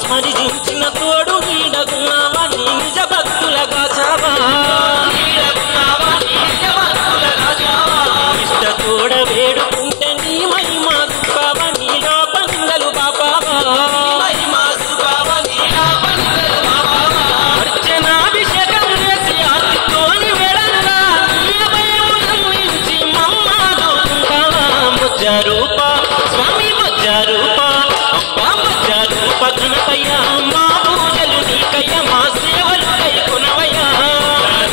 స్మరించిన తోడు నీడగున్నావని నిజ భక్తులగా చావా ఇష్ట తోడ వేడుకుంటే నీ మహిమా సుఖావా నీలో పంగలు బాబావా అర్చనాభిషేకం చేసి ఆర్తితోని వెడల్లా నీ భయములందించి మమ్మాదుకుంటావా బుజ్జ రూప స్వామి బుజ్జ రూప అబ్బా బుజ్జ రూప గణపయ్య మా పూజలు నీకయ్య మా సేవలు కైకొనవయ్యా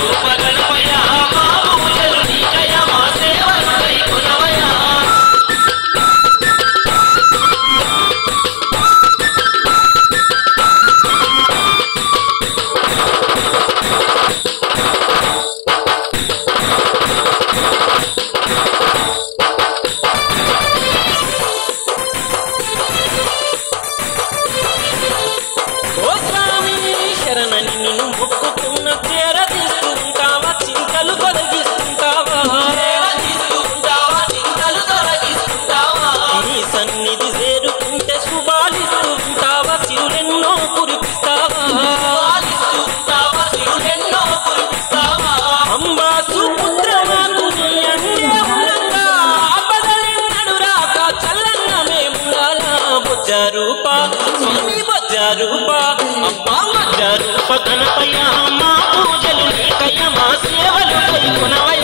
రూప గణపయ్య మా పూజలు నీకయ్య మా సేవలు కైకొనవయ్యా ఓ స్వామి శరణని నిన్ను మొక్కుకున్న చేరదీస్తూ ఉంటావా చింతలు తొలగిస్తుంటావా నీ సన్నిధి చేరుకుంటే శుభాలిస్తూ ఉంటావా చిరులెన్నో కురిపిస్తావా అంబా సుపుత్ర మాకు నీ అండే ఉండంగా ఆపదలెన్నడు రాక చల్లంగా మేముండాలా బుజ్జ రూప స్వామి బుజ్జ రూప అబ్బా బుజ్జ రూప గణపయ్య మా పూజలు నీకయ్య మా సేవలు కైకొనవయ్యా